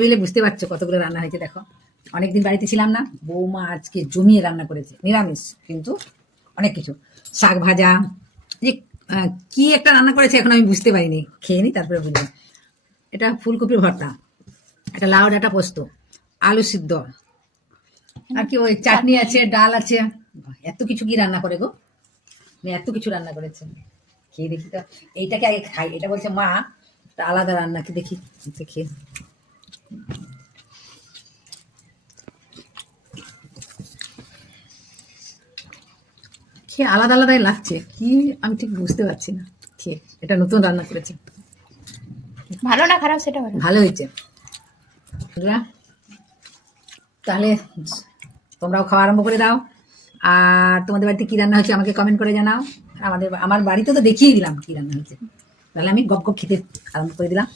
বুঝলে বুঝতে পারছো কতগুলো রান্না হয়েছে। দেখো, অনেকদিন বাড়িতে ছিলাম না, বৌমা আজকে জমিয়ে রান্না করেছে, নিরামিষ কিন্তু অনেক কিছু। শাক ভাজা, যে কি একটা রান্না করেছে এখন আমি বুঝতে পারিনি, খেয়ে নি তারপরে বুঝবো। এটা ফুলকপির ভর্তা, একটা লাউ ডাঁটা পোস্ত, আলু সিদ্ধ, আর কি ওই চাটনি আছে, ডাল আছে। এত কিছু কি রান্না করে গো, এত কিছু রান্না করেছে। খেয়ে দেখি তো, এইটাকে আগে খাই। এটা বলছে মা একটা আলাদা রান্না, কি দেখি খেয়ে। খেয়ে আলাদা আলাদাই লাগছে, কি আমি ঠিক বুঝতে পারছি না। খেয়ে এটা নতুন রান্না করেছি, ভালো না খারাপ সেটা বলো। ভালো হয়েছে। তাহলে তোমরাও খাওয়া আরম্ভ করে দাও। আর তোমাদের বাড়িতে কি রান্না হয়েছে আমাকে কমেন্ট করে জানাও। আমার বাড়িতে তো দেখিয়ে দিলাম কি রান্না হয়েছে, তাহলে আমি গপ গপ খেতে আরম্ভ করে দিলাম।